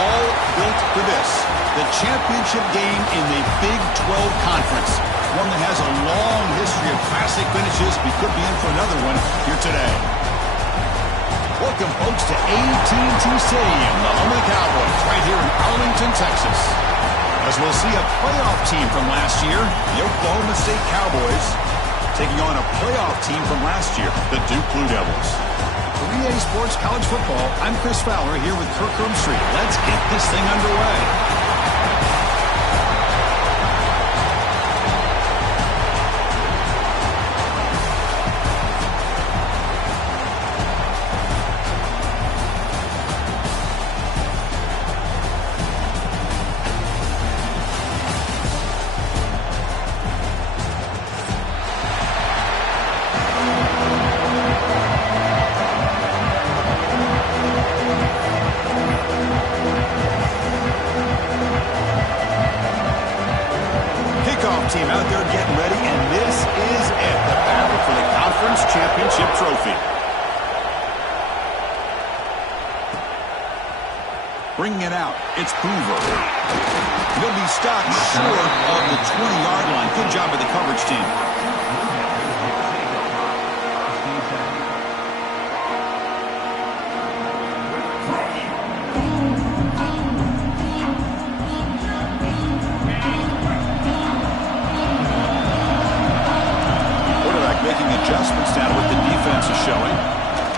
all built for this. The championship game in the Big 12 Conference. One that has a long history of classic finishes. We could be in for another one here today. Welcome, folks, to AT&T Stadium, the home of the Cowboys, right here in Arlington, Texas. As we'll see a playoff team from last year, the Oklahoma State Cowboys, taking on a playoff team from last year, the Duke Blue Devils. 3A Sports College Football, I'm Chris Fowler here with Kirk Street. Let's get this thing underway. Team out there getting ready, and this is it, the battle for the conference championship trophy. Bringing it out, it's Hoover. He'll be stopped short of the 20-yard line. Good job of the coverage team. Adjustments down what the defense is showing.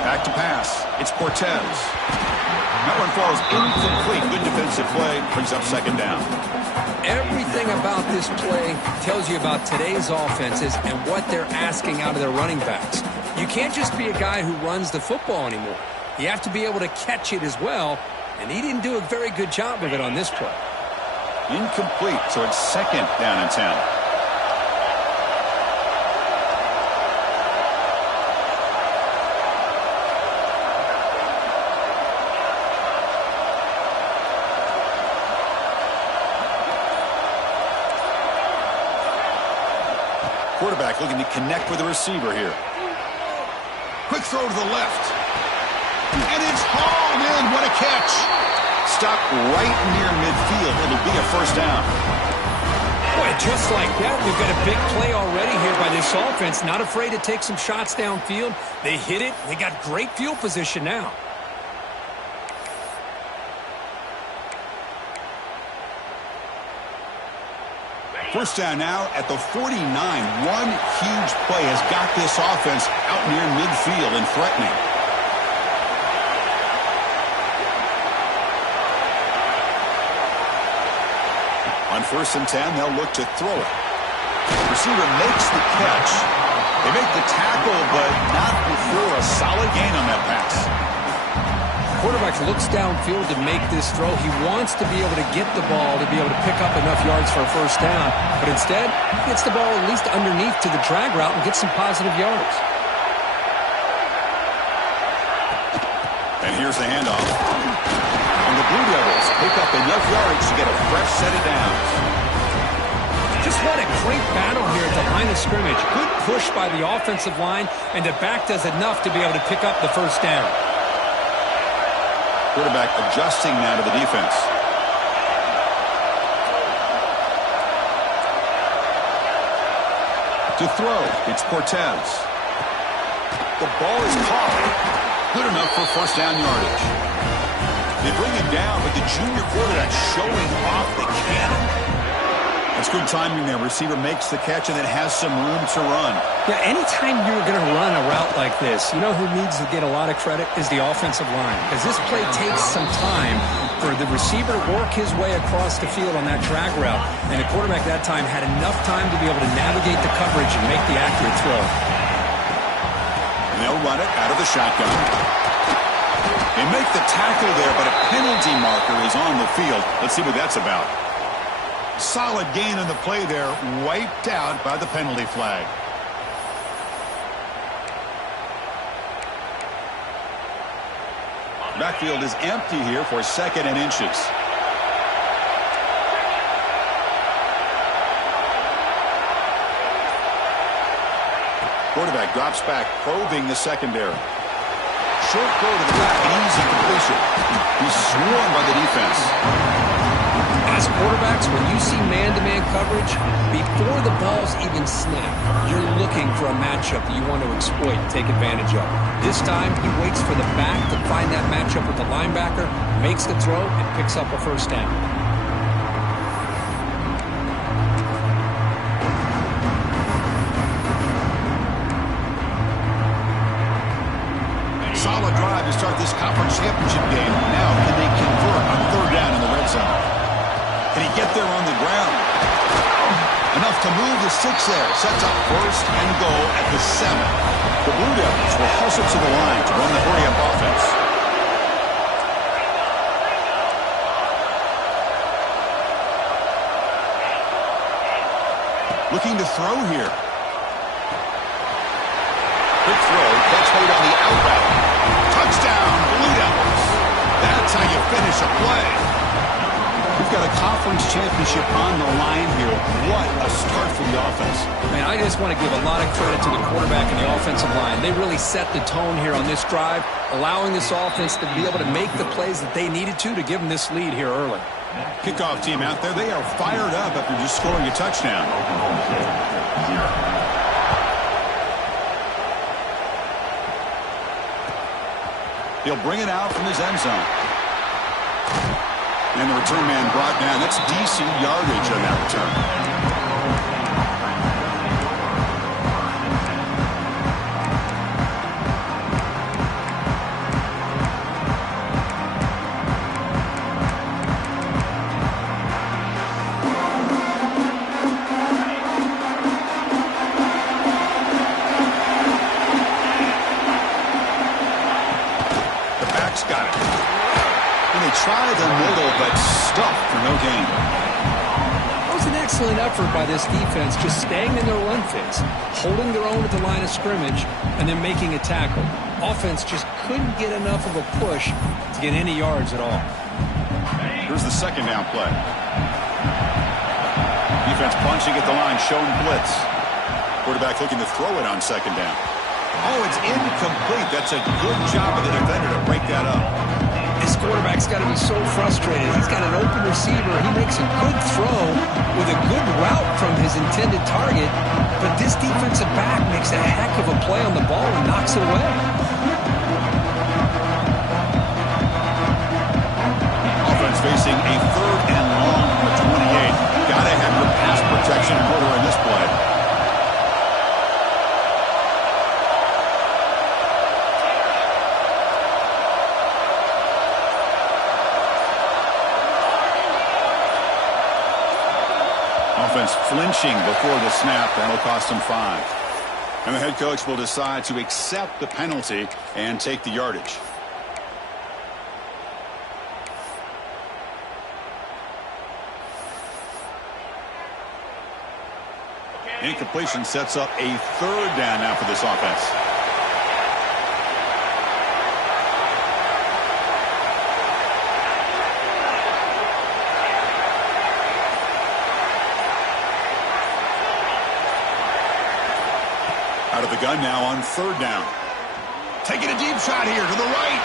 Back to pass. It's Cortez. That one falls incomplete. Good defensive play. Brings up second down. Everything about this play tells you about today's offenses and what they're asking out of their running backs. You can't just be a guy who runs the football anymore. You have to be able to catch it as well, and he didn't do a very good job of it on this play. Incomplete, so it's second down and 10. Quarterback looking to connect with the receiver here. Quick throw to the left. And it's hauled in. What a catch. Stopped right near midfield. It'll be a first down. Boy, just like that, we've got a big play already here by this offense. Not afraid to take some shots downfield. They hit it. They got great field position now. First down now at the 49. One huge play has got this offense out near midfield and threatening. On 1st and 10, they'll look to throw it. Receiver makes the catch. They make the tackle, but not before a solid gain on that pass. Quarterback looks downfield to make this throw. He wants to be able to get the ball to be able to pick up enough yards for a first down. But instead, he gets the ball at least underneath to the drag route and gets some positive yards. And here's the handoff. And the Blue Devils pick up enough yards to get a fresh set of downs. Just what a great battle here at the line of scrimmage. Good push by the offensive line, and the back does enough to be able to pick up the first down. Quarterback adjusting now to the defense. To throw, it's Cortez. The ball is caught. Good enough for first down yardage. They bring him down, but the junior quarterback showing off the cannon. That's good timing there. Receiver makes the catch and then has some room to run. Yeah, anytime you're going to run a route like this, you know who needs to get a lot of credit is the offensive line. Because this play takes some time for the receiver to work his way across the field on that drag route. And the quarterback that time had enough time to be able to navigate the coverage and make the accurate throw. And they'll run it out of the shotgun. They make the tackle there, but a penalty marker is on the field. Let's see what that's about. Solid gain on the play there, wiped out by the penalty flag. Backfield is empty here for second and inches. Quarterback drops back, probing the secondary. Short throw to the back, an easy completion. He's swarmed by the defense. As quarterbacks, when you see man-to-man coverage, before the ball's even snapped, you're looking for a matchup that you want to exploit and take advantage of. This time, he waits for the back to find that matchup with the linebacker, makes the throw, and picks up a first down. Solid drive to start this conference championship game. Now, can they convert on third down in the red zone? Can he get there on the ground? Enough to move the 6 there. Sets up first and goal at the 7. The Blue Devils will hustle to the line to run the hurry-up offense. Looking to throw here. Quick throw. Catch made on the out route. Touchdown, Blue Devils. That's how you finish a play. We've got a conference championship on the line here. What a start for the offense. Man, I just want to give a lot of credit to the quarterback and the offensive line. They really set the tone here on this drive, allowing this offense to be able to make the plays that they needed to give them this lead here early. Kickoff team out there, they are fired up after just scoring a touchdown. He'll bring it out from his end zone. And the return man brought down. That's decent yardage on that return. Got it. And they tried the middle, but stuffed for no gain. That was an excellent effort by this defense, just staying in their run fits, holding their own at the line of scrimmage, and then making a tackle. Offense just couldn't get enough of a push to get any yards at all. Here's the second down play. Defense punching at the line, showing blitz. Quarterback looking to throw it on second down. Oh, it's incomplete. That's a good job of the defender to break that up. This quarterback's got to be so frustrated. He's got an open receiver. He makes a good throw with a good route from his intended target, but this defensive back makes a heck of a play on the ball and knocks it away. Offense facing a third and long from the 28. Got to have your pass protection in order in this play. Offense flinching before the snap. That'll cost him 5. And the head coach will decide to accept the penalty and take the yardage. Incompletion sets up a third down now for this offense. Out of the gun now on third down. Taking a deep shot here to the right.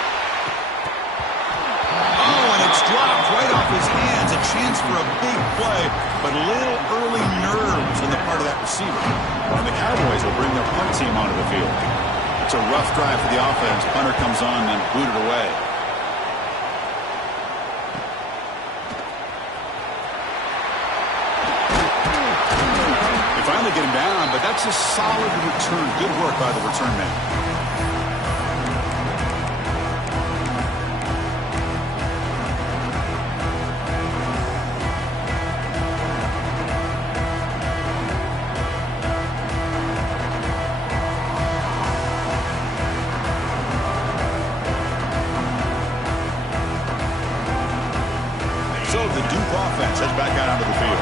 Oh, and it's dropped right off his hands. A chance for a big play, but a little early nerves on the part of that receiver. And the Cowboys will bring their punt team onto the field. It's a rough drive for the offense. Punter comes on and booted away. Finally get him down, but that's a solid return. Good work by the return man. So the Duke offense heads back out onto the field.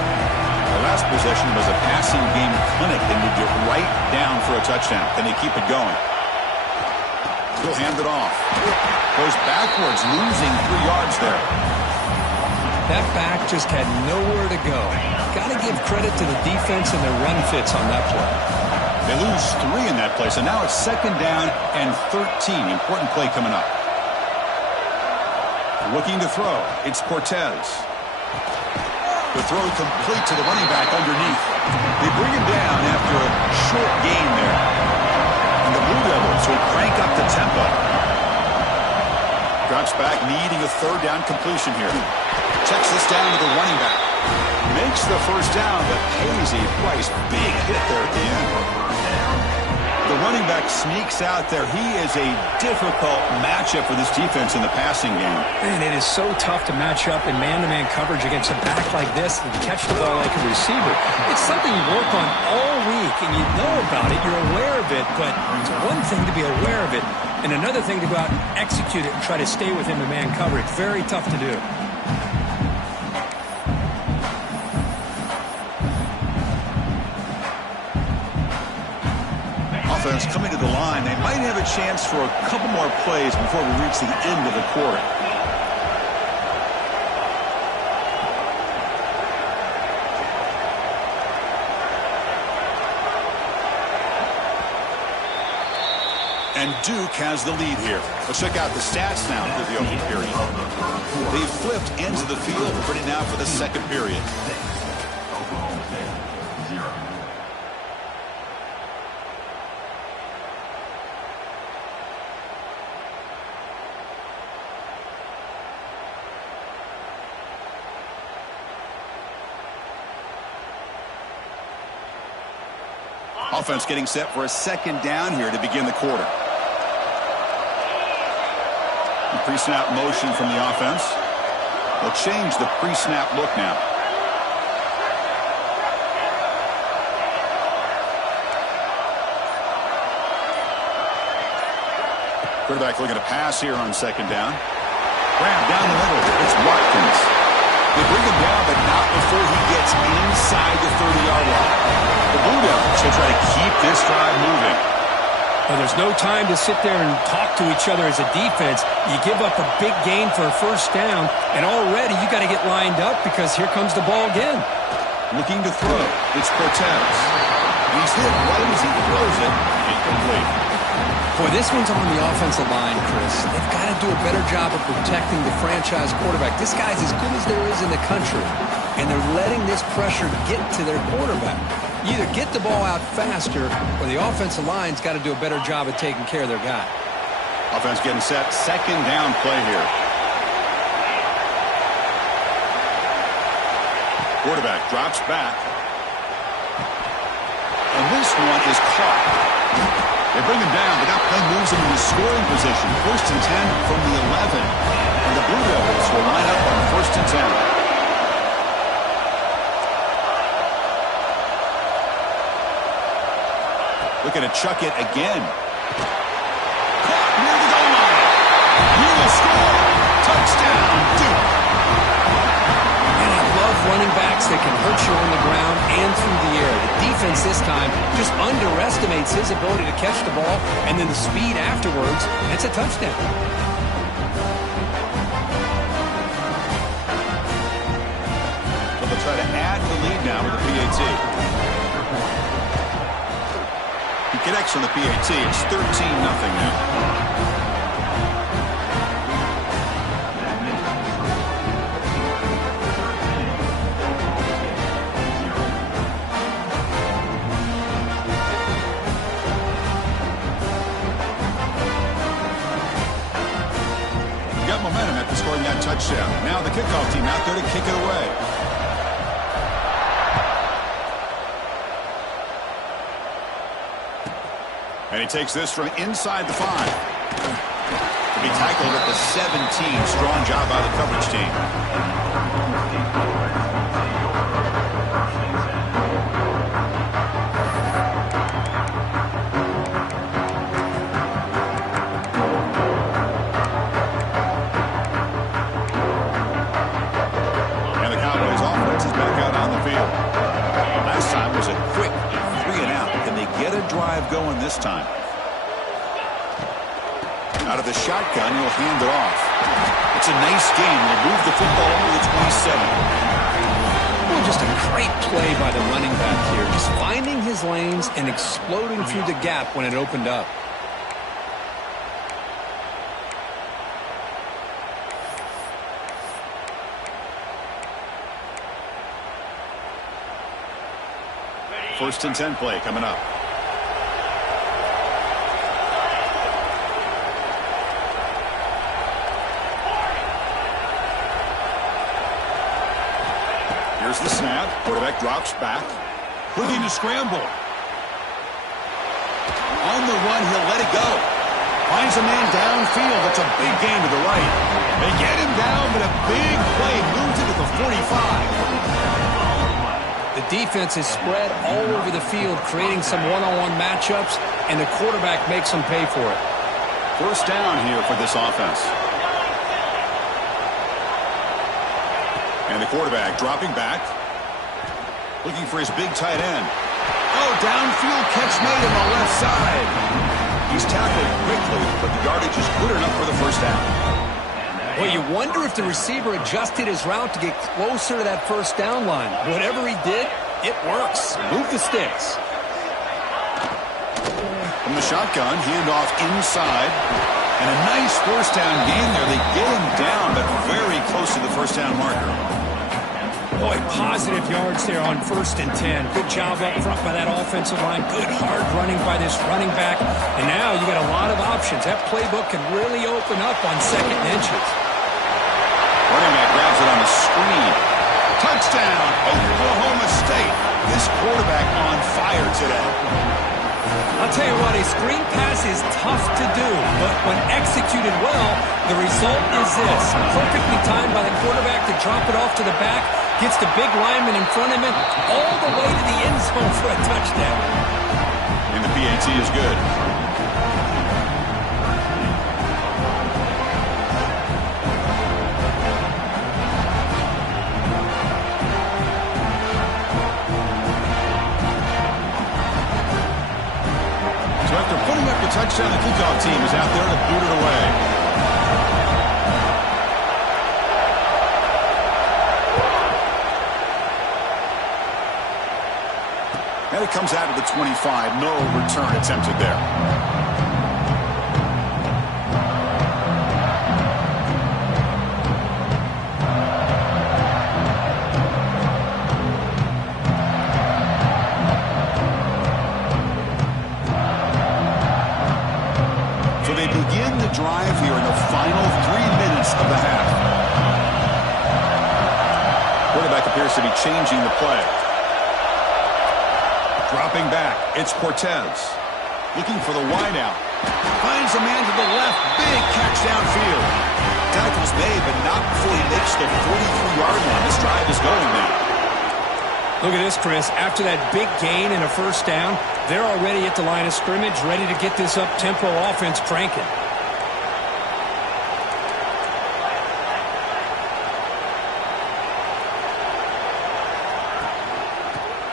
The last possession was a passing game clinic. They moved it right down for a touchdown. Can they keep it going? He'll hand it off. Goes backwards, losing 3 yards there. That back just had nowhere to go. Got to give credit to the defense and their run fits on that play. They lose 3 in that play, so now it's 2nd down and 13. Important play coming up. Looking to throw. It's Cortez. The throw complete to the running back underneath. They bring him down after a short gain there. And the Blue Devils will crank up the tempo. Drops back, needing a 3rd down completion here. Checks this down to the running back. Makes the 1st down, but pays a price. Big hit there at the end. The running back sneaks out there. He is a difficult matchup for this defense in the passing game. Man, it is so tough to match up in man-to-man coverage against a back like this and catch the ball like a receiver. It's something you work on all week, and you know about it. You're aware of it, but it's one thing to be aware of it, and another thing to go out and execute it and try to stay within the man coverage. Very tough to do. Offense coming to the line. They might have a chance for a couple more plays before we reach the end of the quarter. And Duke has the lead here. Let's check out the stats now for the opening period. They've flipped ends of the field, ready now for the 2nd period. Offense getting set for a 2nd down here to begin the quarter. Pre-snap motion from the offense. They'll change the pre-snap look now. Quarterback looking to pass here on 2nd down. Grab down the middle. It's Watkins. They bring him down, but not before he gets inside the 30-yard line. The Blue Devils will try to keep this drive moving. Well, there's no time to sit there and talk to each other as a defense. You give up a big gain for a 1st down, and already you got to get lined up because here comes the ball again. Looking to throw. It's Cortez. He's hit right as he throws it. Incomplete. Boy, this one's on the offensive line, Chris. They've got to do a better job of protecting the franchise quarterback. This guy's as good as there is in the country, and they're letting this pressure get to their quarterback. You either get the ball out faster, or the offensive line's got to do a better job of taking care of their guy. Offense getting set. 2nd down play here. Quarterback drops back. And this one is caught. They bring him down, but that play moves him into scoring position. 1st and 10 from the 11. And the Blue Devils will line up on 1st and 10. Looking to chuck it again. Caught near the goal line. He will score. Touchdown, Duke. And I love running backs that can hurt you on the ground and through the air. The defense this time just underestimates his ability to catch the ball, and then the speed afterwards. It's a touchdown. So they'll try to add to the lead now with the PAT. He connects on the PAT. It's 13-0 now. Momentum after scoring that touchdown. Now the kickoff team out there to kick it away. And he takes this from inside the 5. To be tackled at the 17. Strong job by the coverage team. Last time was a quick 3-and-out. Can they get a drive going this time? Out of the shotgun, he'll hand it off. It's a nice game. They move the football over the 27. Really just a great play by the running back here. Just finding his lanes and exploding through the gap when it opened up. First and 10 play coming up. Here's the snap. Quarterback drops back. Looking to scramble. On the run, he'll let it go. Finds a man downfield. That's a big gain to the right. They get him down, but a big play moves it to the 45. The defense is spread all over the field, creating some one-on-one matchups, and the quarterback makes them pay for it. First down here for this offense. And the quarterback dropping back. Looking for his big tight end. Oh, downfield catch made on the left side. He's tackled quickly, but the yardage is good enough for the first down. Well, you wonder if the receiver adjusted his route to get closer to that first down line. Whatever he did, it works. Move the sticks. From the shotgun, handoff inside. And a nice first down gain there. They get him down, but very close to the first down marker. Boy, positive yards there on 1st and 10. Good job up front by that offensive line. Good hard running by this running back. And now you got a lot of options. That playbook can really open up on 2nd and inches. Running back grabs it on the screen. Touchdown, Oklahoma State. This quarterback on fire today. I'll tell you what, a screen pass is tough to do, but when executed well, the result is this. Perfectly timed by the quarterback to drop it off to the back, gets the big lineman in front of him, all the way to the end zone for a touchdown. And the PAT is good. After putting up the touchdown, the kickoff team is out there to boot it away. And it comes out of the 25. No return attempted there. Drive here in the final 3 minutes of the half. Quarterback appears to be changing the play. Dropping back, it's Cortez. Looking for the wideout. Finds a man to the left. Big catch downfield. Tackles made, but not before he makes the 43-yard line. This drive is going now. Look at this, Chris. After that big gain and a first down, they're already at the line of scrimmage, ready to get this up-tempo offense cranking.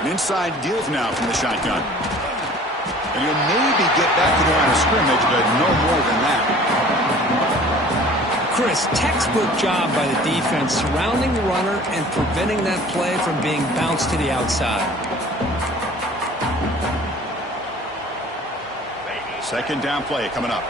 An inside give now from the shotgun. And he'll maybe get back to the line of scrimmage, but no more than that. Chris, textbook job by the defense surrounding the runner and preventing that play from being bounced to the outside. Second down play coming up.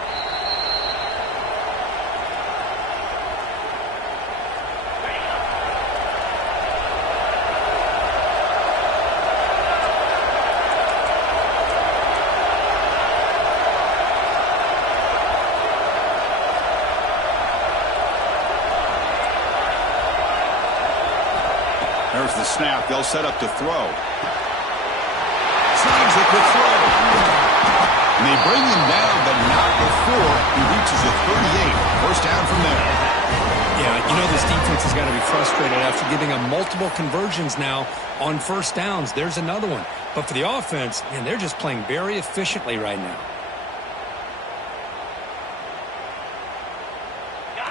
There's the snap. They'll set up to throw. Snags it with throw. And they bring him down, but not before he reaches the 38. First down from there. Yeah, you know this defense has got to be frustrated after giving them multiple conversions now on first downs. There's another one. But for the offense, man, they're just playing very efficiently right now.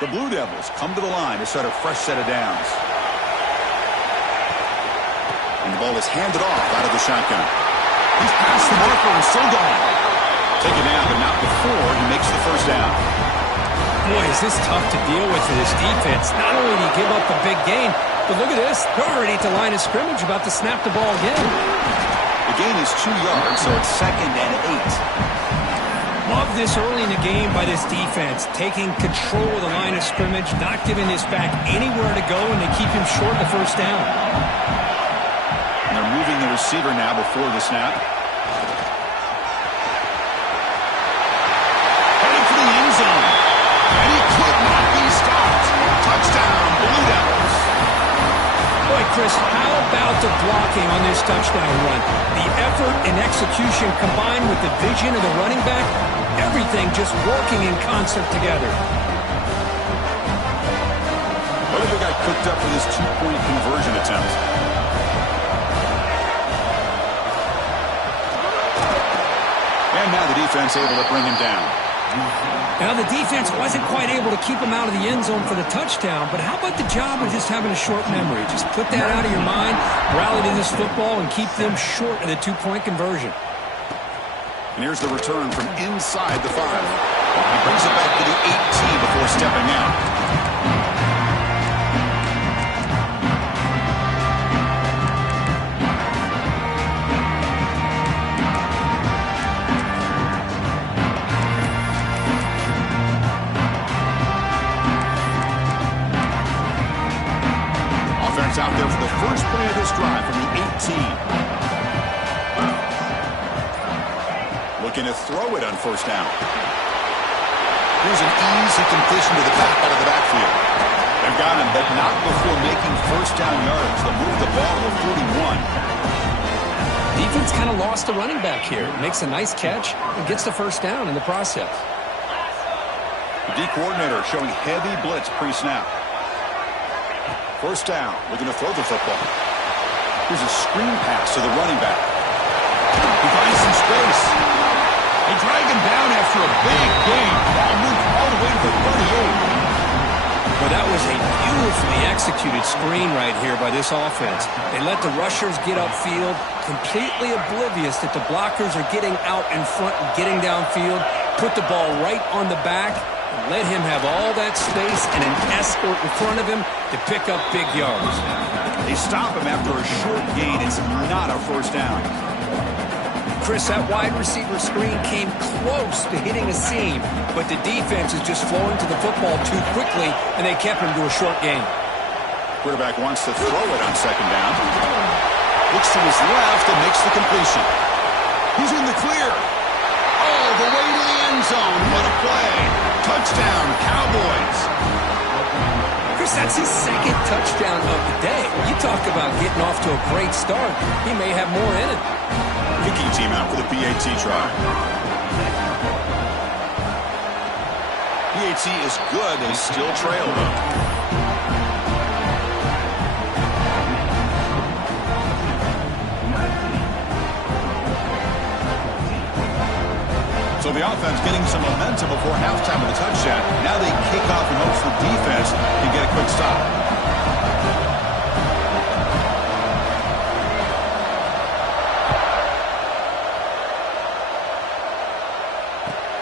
The Blue Devils come to the line to set a fresh set of downs. And the ball is handed off out of the shotgun. He's past the marker and still gone. Taken down, but not before he makes the first down. Boy, is this tough to deal with for this defense. Not only do you give up a big gain, but look at this. They're already at the line of scrimmage, about to snap the ball again. The gain is 2 yards, so it's 2nd and 8. Love this early in the game by this defense, taking control of the line of scrimmage, not giving this back anywhere to go, and they keep him short the first down. And they're moving the receiver now before the snap. Heading for the end zone. And he could not be stopped. Touchdown, Blue Devils. Boy, Chris, how about the blocking on this touchdown run? The effort and execution combined with the vision of the running back, everything just working in concert together. What if we got cooked up for this 2-point conversion attempt? And now the defense able to bring him down. Now, the defense wasn't quite able to keep him out of the end zone for the touchdown, but how about the job of just having a short memory? Just put that out of your mind, rally to this football, and keep them short of the 2-point conversion. And here's the return from inside the 5. He brings it back to the 18 before stepping out. Out there for the first play of this drive from the 18. Looking to throw it on first down. Here's an easy completion to the back out of the backfield. They've got him, but not before making first down yards. They'll move the ball to the 41. Defense kind of lost the running back here. Makes a nice catch and gets the first down in the process. The D coordinator showing heavy blitz pre-snap. First down, looking to throw the football. Here's a screen pass to the running back. He finds some space. They drag him down after a big gain. Ball moved all the way to the 38. Well, that was a beautifully executed screen right here by this offense. They let the rushers get upfield, completely oblivious that the blockers are getting out in front and getting downfield, put the ball right on the back, let him have all that space and an escort in front of him to pick up big yards. They stop him after a short gain. It's not a first down. Chris, that wide receiver screen came close to hitting a seam, but the defense is just flowing to the football too quickly, and they kept him to a short gain. Quarterback wants to throw it on second down. Looks to his left and makes the completion. He's in the clear. All the way to the end zone. What a play. Touchdown, Cowboys. Chris, that's his second touchdown of the day. You talk about getting off to a great start. He may have more in it. Kicking team out for the PAT try. PAT is good. They still trail, though. So the offense getting some momentum before halftime with a touchdown. Now they kick off in hopes the defense can get a quick stop.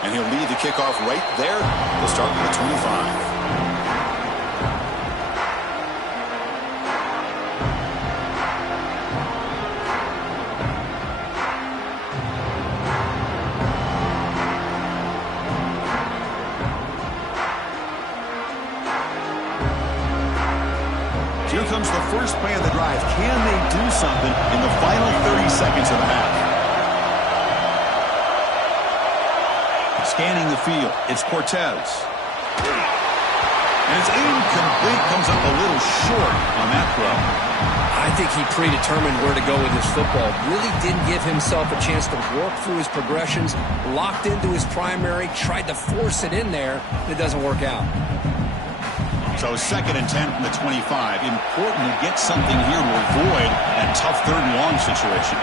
And he'll lead the kickoff right there. They'll start with the 25. Here comes the first play of the drive. Can they do something in the final 30 seconds of the half? Scanning the field, it's Cortez. And it's incomplete, comes up a little short on that throw. I think he predetermined where to go with his football. Really didn't give himself a chance to work through his progressions, locked into his primary, tried to force it in there, and it doesn't work out. So 2nd and 10 from the 25. Important to get something here to avoid that tough 3rd and long situation.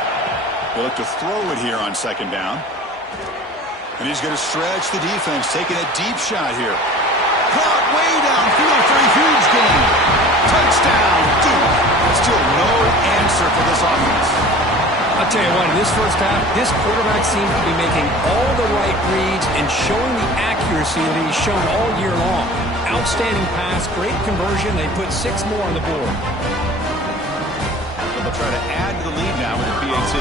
They look to throw it here on 2nd down. And he's going to stretch the defense, taking a deep shot here. Caught way downfield for a huge gain. Touchdown, Duke. Still no answer for this offense. I'll tell you what, in this first half, this quarterback seems to be making all the right reads and showing the accuracy accuracy that he's shown all year long. Outstanding pass, great conversion. They put 6 more on the board. So they'll try to add to the lead now with a PAT.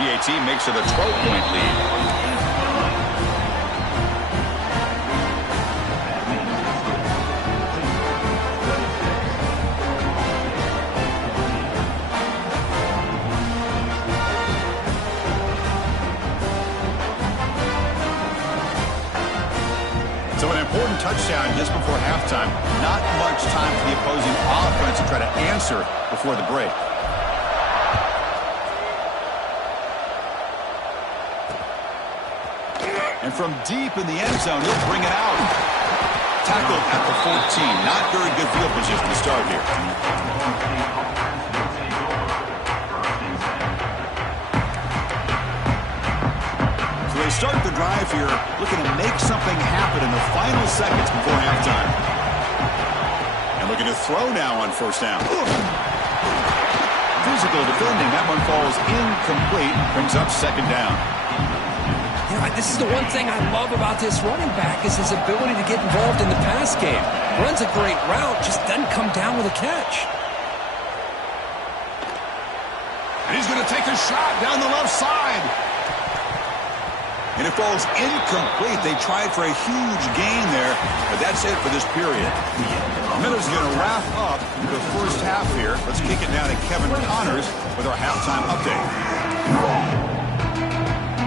PAT makes it a 12-point lead. So an important touchdown just before halftime. Not much time for the opposing offense to try to answer before the break. And from deep in the end zone, he'll bring it out. Tackled at the 14. Not very good field position to start here. They start the drive here looking to make something happen in the final seconds before halftime. And looking to throw now on first down. Physical defending. That one falls incomplete. Brings up second down. Yeah, this is the one thing I love about this running back is his ability to get involved in the pass game. Runs a great route, just doesn't come down with a catch. And he's going to take a shot down the left side. And it falls incomplete. They tried for a huge gain there, but that's it for this period. Miller's going to wrap up the first half here. Let's kick it down to Kevin Connors with our halftime update.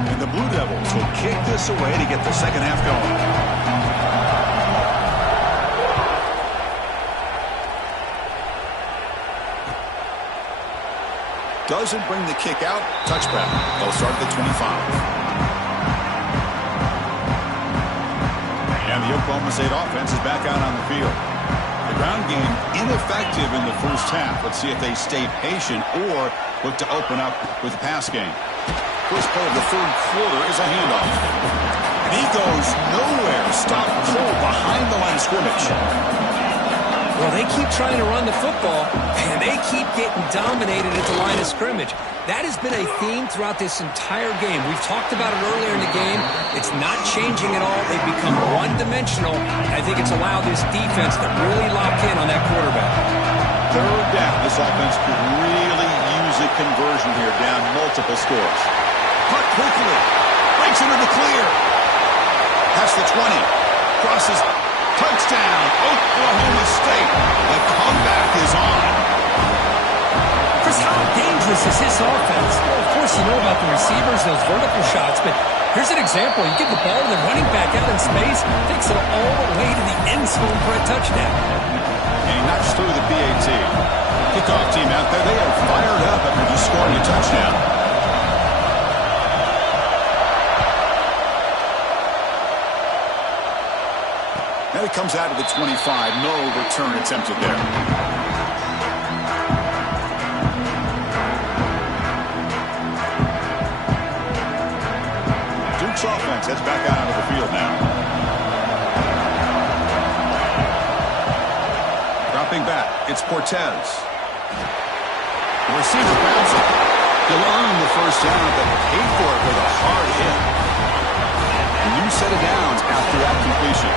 And the Blue Devils will kick this away to get the second half going. Doesn't bring the kick out. Touchback. They'll start at the 25. And the Oklahoma State offense is back out on the field. The ground game ineffective in the first half. Let's see if they stay patient or look to open up with the pass game. First play of the third quarter is a handoff. And he goes nowhere. Stop cold behind the line of scrimmage. Well, they keep trying to run the football, and they keep getting dominated at the line of scrimmage. That has been a theme throughout this entire game. We've talked about it earlier in the game. It's not changing at all. They've become one-dimensional. I think it's allowed this defense to really lock in on that quarterback. Third down. This offense could really use a conversion here, down multiple scores. Cut quickly. Breaks into the clear. Past the 20. Crosses. Touchdown, Oklahoma State. The comeback is on. Chris, how dangerous is this offense? Well, of course, you know about the receivers, those vertical shots, but here's an example. You give the ball to the running back out in space, takes it all the way to the end zone for a touchdown. And he knocks through the PAT. Kickoff team out there, they are fired up after just scoring a touchdown. Now he comes out of the 25. No return attempted there. Duke's offense heads back out onto the field now. Dropping back, it's Cortez. The receiver grabs it. He'll earn the first down, but paid for it with a hard hit. A new set of downs after that completion.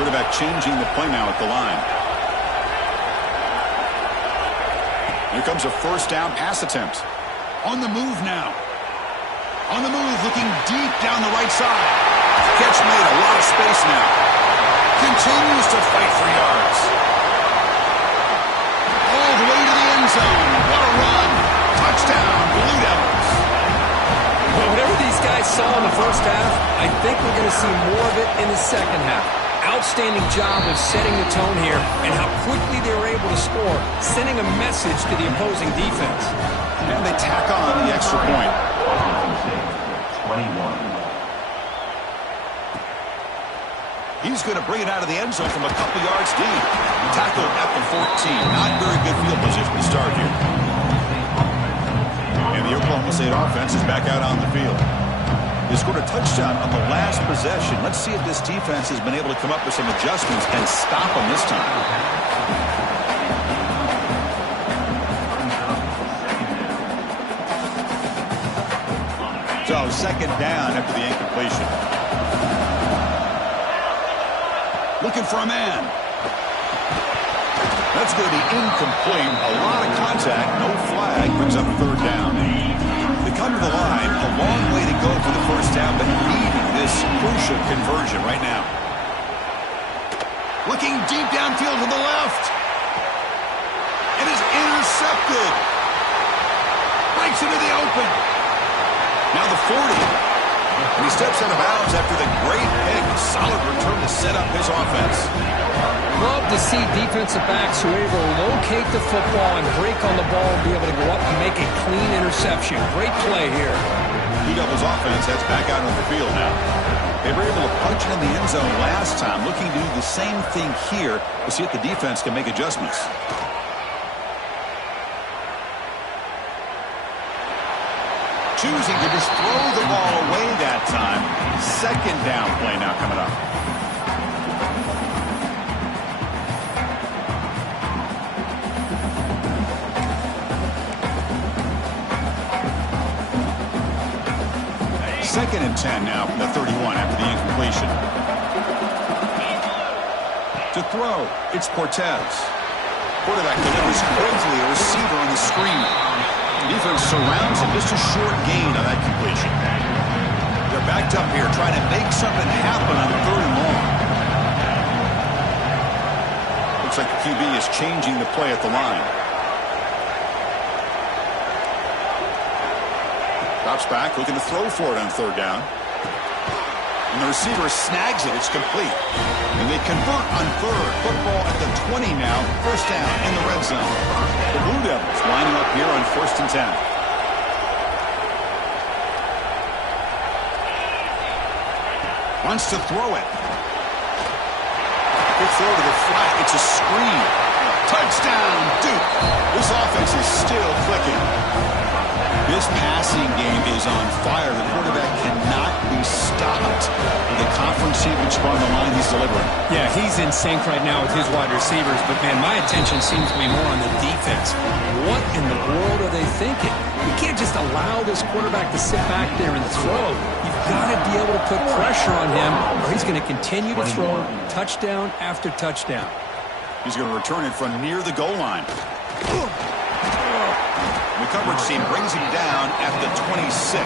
Quarterback changing the play now at the line. Here comes a first down pass attempt. On the move now. On the move, looking deep down the right side. Catch made, a lot of space now. Continues to fight for yards. All the way to the end zone. What a run. Touchdown, Blue Devils. Well, whatever these guys saw in the first half, I think we're going to see more of it in the second half. Outstanding job of setting the tone here and how quickly they were able to score, sending a message to the opposing defense. And they tack on the extra point. 21. He's going to bring it out of the end zone from a couple yards deep. Tackled at the 14. Not very good field position to start here. And the Oklahoma State offense is back out on the field. They scored a touchdown on the last possession. Let's see if this defense has been able to come up with some adjustments and stop them this time. go. Second down after the incompletion. Looking for a man. That's going to be incomplete. A lot of contact. No flag. Brings up third down. They come to the line. A long way to go for the first down, but needing this crucial conversion right now. Looking deep downfield to the left. It is intercepted. Breaks into the open. Now the 40. And he steps out of bounds after the great pick. Solid return to set up his offense. Love to see defensive backs who are able to locate the football and break on the ball and be able to go up and make a clean interception. Great play here. Blue Devils offense heads back out on the field now. They were able to punch it in the end zone last time. Looking to do the same thing here to see if the defense can make adjustments. Choosing to just throw the ball away that time. Second down play now coming up. Second and 10 now from the 31 after the incompletion. To throw, it's Cortez. Quarterback delivers quickly, a receiver on the screen. Defense surrounds him, just a short gain on that completion. They're backed up here trying to make something happen on third and long. Looks like the QB is changing the play at the line. Drops back, looking to throw for it on third down. And the receiver snags it. It's complete. And they convert on third. Football at the 20 now. First down in the red zone. The Blue Devils lining up here on 1st and 10. Wants to throw it. Good throw to the flat. It's a screen. Touchdown, Duke. This offense is still clicking. This passing game is on fire. The quarterback cannot be stopped with the conference championship on the line he's delivering. Yeah, he's in sync right now with his wide receivers, but, man, my attention seems to be more on the defense. What in the world are they thinking? You can't just allow this quarterback to sit back there and throw. You've got to be able to put pressure on him, or he's going to continue to throw touchdown after touchdown. He's going to return it from near the goal line. The coverage team brings him down at the 26.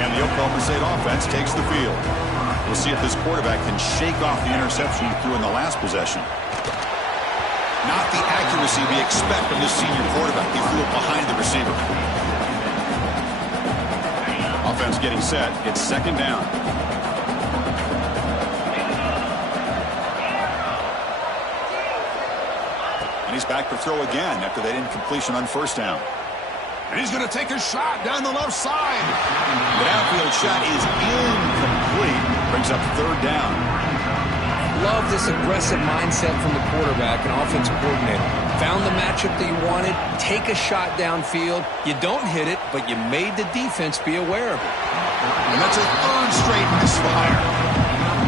And the Oklahoma State offense takes the field. We'll see if this quarterback can shake off the interception he threw in the last possession. Not the accuracy we expect from this senior quarterback. He threw it behind the receiver. Offense getting set. It's second down. And he's back to throw again after that incompletion on first down. And he's going to take a shot down the left side. The downfield shot is incomplete. Brings up third down. Love this aggressive mindset from the quarterback and offensive coordinator. Found the matchup that you wanted. Take a shot downfield. You don't hit it, but you made the defense be aware of it. And that's a third straight misfire.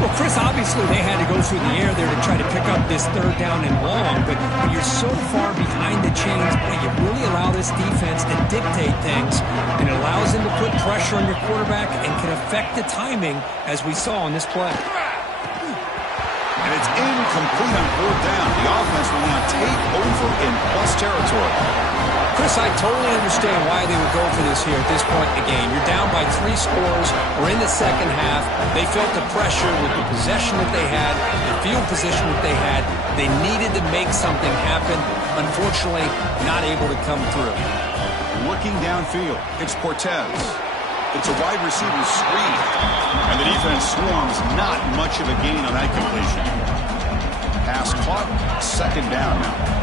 Well, Chris, obviously they had to go through the air there to try to pick up this third down and long, but when you're so far behind the chains, boy, you really allow this defense to dictate things, and it allows them to put pressure on your quarterback and can affect the timing, as we saw on this play. And it's incomplete on fourth down. The offense will now take over in plus territory. Chris, I totally understand why they would go for this here at this point in the game. You're down by 3 scores. We're in the second half. They felt the pressure with the possession that they had, the field position that they had. They needed to make something happen. Unfortunately, not able to come through. Looking downfield, it's Cortez. It's a wide receiver screen. And the defense swarms. Not much of a gain on that completion. Pass caught. Second down now.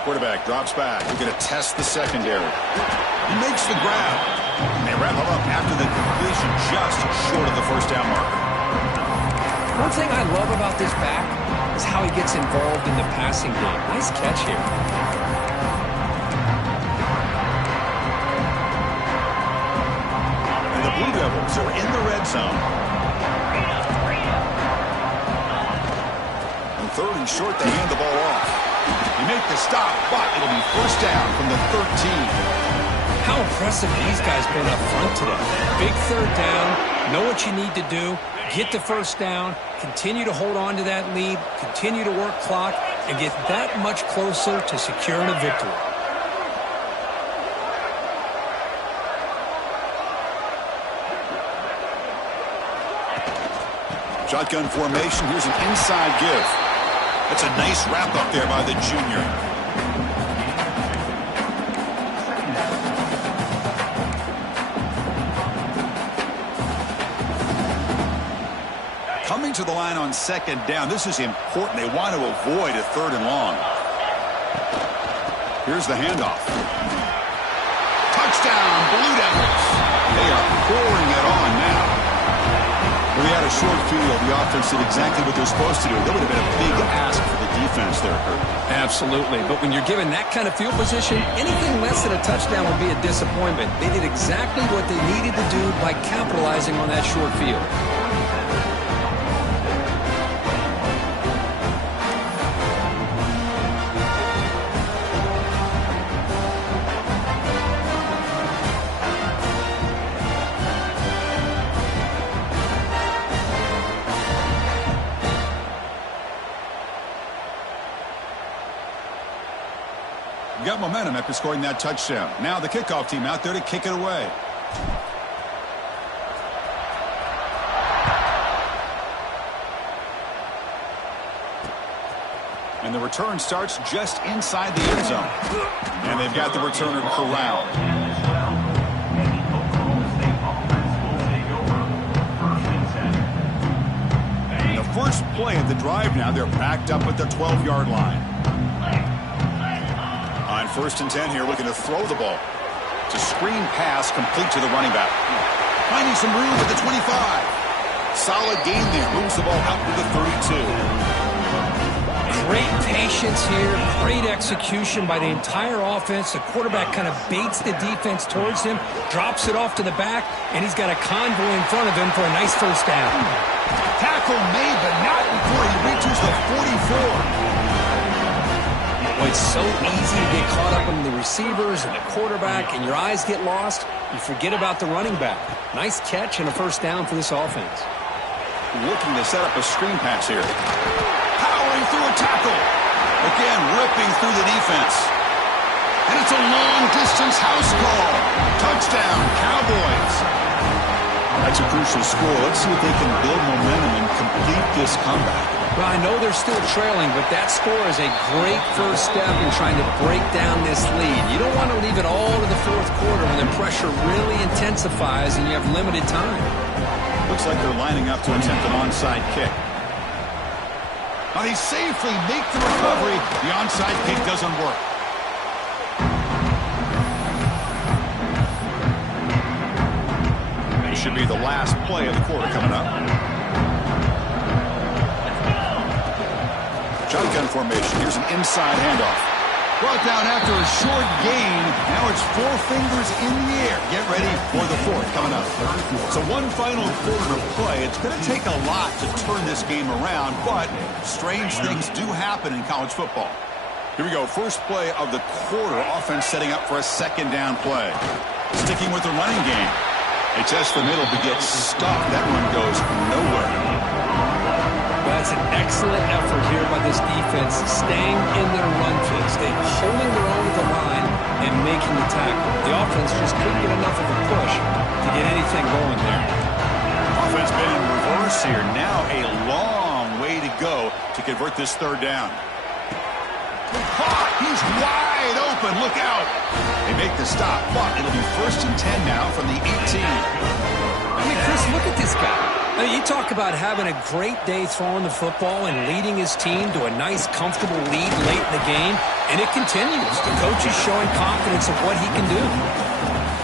Quarterback drops back. We're going to test the secondary. He makes the grab. And they wrap him up after the completion just short of the first down marker. One thing I love about this back is how he gets involved in the passing game. Nice catch here. And the Blue Devils are in the red zone. On third and short, they hand the ball off. They make the stop, but it'll be first down from the 13. How impressive these guys been up front today. Big third down, know what you need to do, get the first down, continue to hold on to that lead, continue to work clock, and get that much closer to securing a victory. Shotgun formation, here's an inside give. That's a nice wrap up there by the junior. Coming to the line on second down. This is important. They want to avoid a third and long. Here's the handoff. Touchdown, Blue Devils. They are pouring it on now. If we had a short field, the offense did exactly what they're supposed to do. That would have been a big ask for the defense there, Kurt. Absolutely. But when you're given that kind of field position, anything less than a touchdown would be a disappointment. They did exactly what they needed to do by capitalizing on that short field. Got momentum after scoring that touchdown. Now the kickoff team out there to kick it away. And the return starts just inside the end zone. And they've got the returner corralled. And the first play of the drive now, they're backed up at the 12-yard line. On first and 10 here, looking to throw the ball. It's a screen pass complete to the running back. Finding some room at the 25. Solid gain there. Moves the ball out to the 32. Great patience here. Great execution by the entire offense. The quarterback kind of baits the defense towards him, drops it off to the back, and he's got a convoy in front of him for a nice first down. Tackle made, but not before he reaches the 44. Well, it's so easy to get caught up in the receivers and the quarterback, and your eyes get lost. You forget about the running back. Nice catch and a first down for this offense. Looking to set up a screen pass here. Powering through a tackle. Again, ripping through the defense. And it's a long-distance house call. Touchdown, Cowboys. That's a crucial score. Let's see if they can build momentum and complete this comeback. Well, I know they're still trailing, but that score is a great first step in trying to break down this lead. You don't want to leave it all to the fourth quarter when the pressure really intensifies and you have limited time. Looks like they're lining up to attempt an onside kick. Now they safely make the recovery. The onside kick doesn't work. This should be the last play of the quarter coming up. Shotgun formation. Here's an inside handoff. Brought down after a short gain. Now it's four fingers in the air. Get ready for the fourth coming up. So one final quarter to play. It's going to take a lot to turn this game around, but strange things do happen in college football. Here we go. First play of the quarter. Offense setting up for a second down play. Sticking with the running game. They test the middle to get stuck. That one goes nowhere. That's an excellent effort here by this defense, staying in their run phase. They're holding their own with the line and making the tackle. The offense just couldn't get enough of a push to get anything going there. Offense been in reverse here. Now a long way to go to convert this third down. He's wide open. Look out. They make the stop, but it'll be first and 10 now from the 18. I mean, Chris, look at this guy. I mean, you talk about having a great day throwing the football and leading his team to a nice, comfortable lead late in the game, and it continues. The coach is showing confidence of what he can do.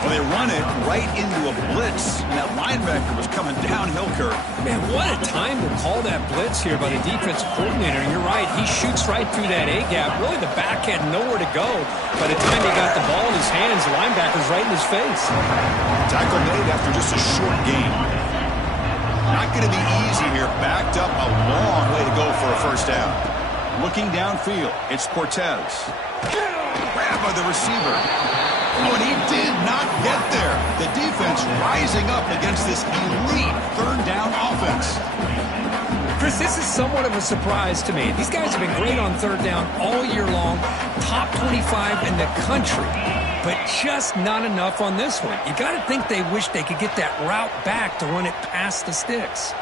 Well, they run it right into a blitz, and that linebacker was coming downhill, Kurt. Man, what a time to call that blitz here by the defensive coordinator. And you're right, he shoots right through that A-gap. Really, the back had nowhere to go. By the time he got the ball in his hands, the linebacker's right in his face. Tackle made after just a short gain. Not going to be easy here. Backed up a long way to go for a first down. Looking downfield, it's Cortez. Grabbed by the receiver. Oh, and he did not get there. The defense rising up against this elite third down offense. Chris, this is somewhat of a surprise to me. These guys have been great on third down all year long, top 25 in the country, but just not enough on this one. You got to think they wish they could get that route back to run it past the sticks.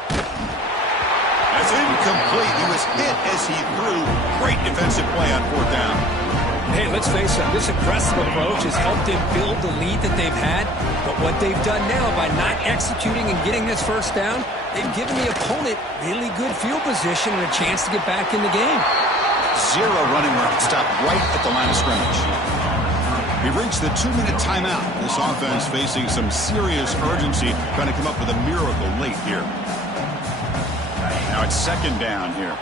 That's incomplete. He was hit as he threw. Great defensive play on fourth down. Hey, let's face it, this aggressive approach has helped them build the lead that they've had, but what they've done now by not executing and getting this first down, they've given the opponent really good field position and a chance to get back in the game. Zero running room. Stopped right at the line of scrimmage. We reached the 2-minute timeout. This offense facing some serious urgency, trying to come up with a miracle late here. Now it's second down here.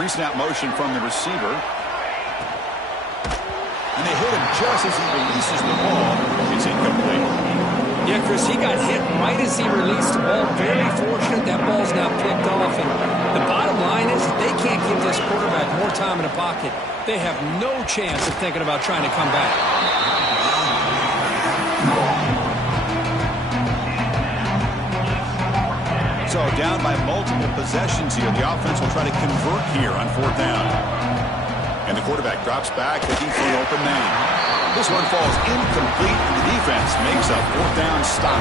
Pre-snap motion from the receiver. And they hit him just as he releases the ball. It's incomplete. Yeah, Chris, he got hit right as he released the ball. Very fortunate that ball's now picked off. And the bottom line is that they can't give this quarterback more time in the pocket. They have no chance of thinking about trying to come back. So down by multiple possessions here. The offense will try to convert here on fourth down. And the quarterback drops back, looking for an open man. This one falls incomplete, and the defense makes a fourth down stop.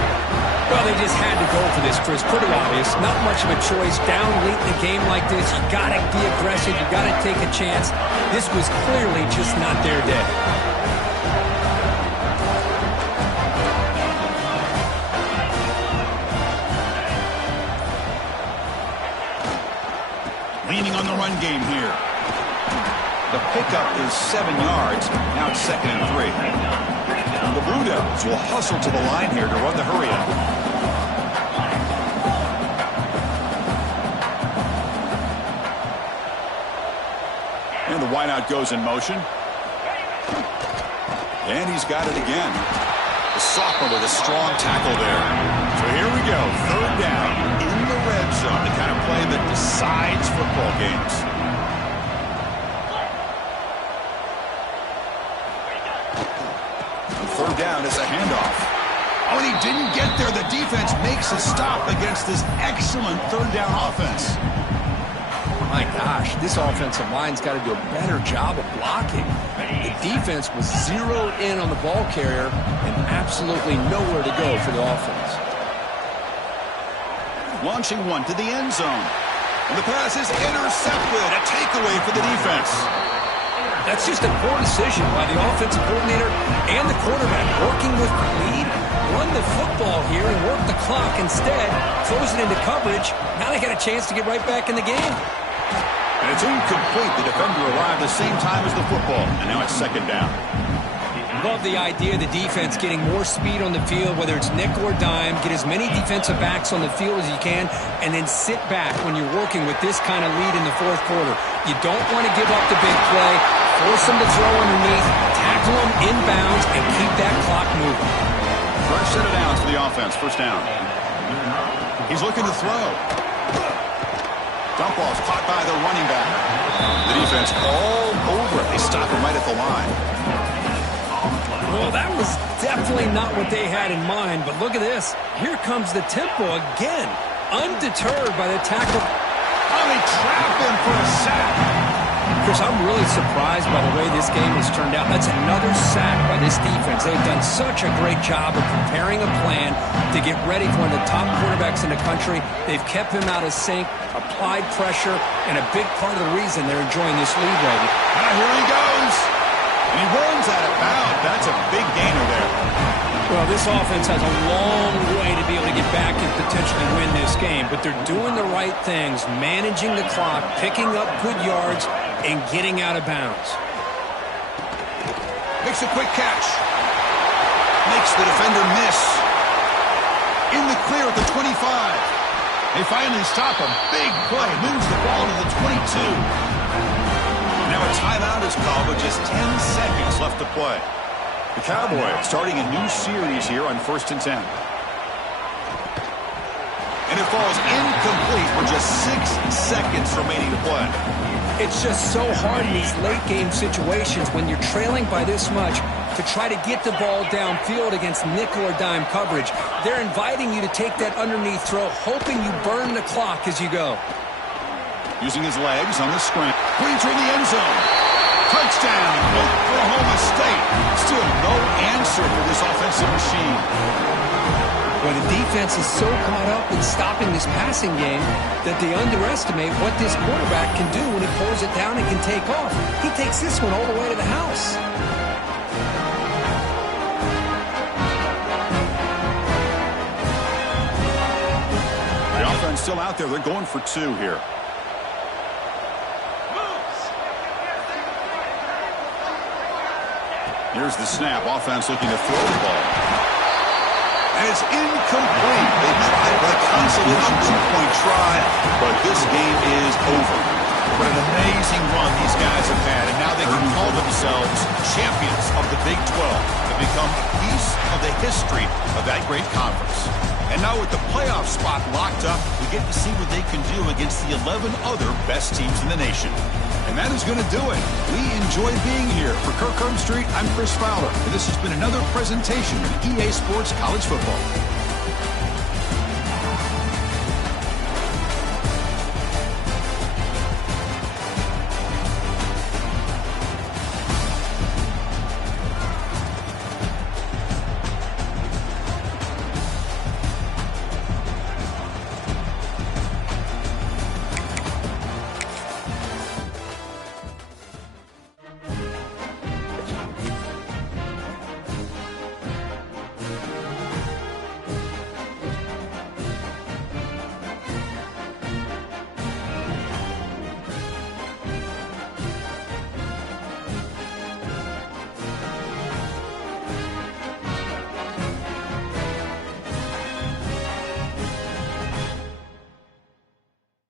Well, they just had to go for this, Chris. Pretty obvious. Not much of a choice. Down late in the game like this, you got to be aggressive. You got to take a chance. This was clearly just not their day. Leaning on the run game here. The pickup is 7 yards. Now it's 2nd and 3. And the Blue Devils will hustle to the line here to run the hurry up. And the wideout goes in motion. And he's got it again. The sophomore with a strong tackle there. So here we go. Third down in the red zone. The kind of play that decides football games. Third down is a handoff. Oh, and he didn't get there. The defense makes a stop against this excellent third down offense. My gosh, this offensive line's got to do a better job of blocking. The defense was zeroed in on the ball carrier and absolutely nowhere to go for the offense. Launching one to the end zone. And the pass is intercepted. A takeaway for the defense. That's just a poor decision by the offensive coordinator and the quarterback. Working with the lead, run the football here and work the clock instead. Throws it into coverage. Now they got a chance to get right back in the game. And it's incomplete. The defender arrived the same time as the football. And now it's second down. Love the idea of the defense getting more speed on the field, whether it's nickel or dime. Get as many defensive backs on the field as you can, and then sit back when you're working with this kind of lead in the fourth quarter. You don't want to give up the big play. Force them to throw underneath, tackle them inbounds, and keep that clock moving. Fresh set of downs for the offense. First down. He's looking to throw. Dump ball's caught by the running back. The defense all over it. They stop him right at the line. Well, that was definitely not what they had in mind, but look at this. Here comes the tempo again. Undeterred by the tackle. Oh, they trap him for a sack. Chris, I'm really surprised by the way this game has turned out. That's another sack by this defense. They've done such a great job of preparing a plan to get ready for one of the top quarterbacks in the country. They've kept him out of sync, applied pressure, and a big part of the reason they're enjoying this lead right now. Ah, here he goes. And he runs out of bounds. That's a big gainer there. Well, this offense has a long way to be able to get back and potentially win this game, but they're doing the right things, managing the clock, picking up good yards, and getting out of bounds. Makes a quick catch. Makes the defender miss. In the clear at the 25. They finally stop a big play. Moves the ball to the 22. Now a timeout is called with just 10 seconds left to play. The Cowboys starting a new series here on 1st and 10. And it falls incomplete with just 6 seconds remaining to play. It's just so hard in these late-game situations when you're trailing by this much to try to get the ball downfield against nickel or dime coverage. They're inviting you to take that underneath throw, hoping you burn the clock as you go. Using his legs on the screen. Putting through the end zone. Touchdown, Oklahoma State. Still no answer for this offensive machine. Well, the defense is so caught up in stopping this passing game that they underestimate what this quarterback can do when he pulls it down and can take off. He takes this one all the way to the house. The offense still out there. They're going for 2 here. Here's the snap. Offense looking to throw the ball. And it's incomplete. They tried for the consolation 2-point try, but this game is over. What an amazing run these guys have had, and now they can call themselves champions of the Big 12 and become a piece of the history of that great conference. And now with the playoff spot locked up, we get to see what they can do against the 11 other best teams in the nation. And that is going to do it. We enjoy being here. For Kirk Street, I'm Chris Fowler, and this has been another presentation of EA Sports College Football.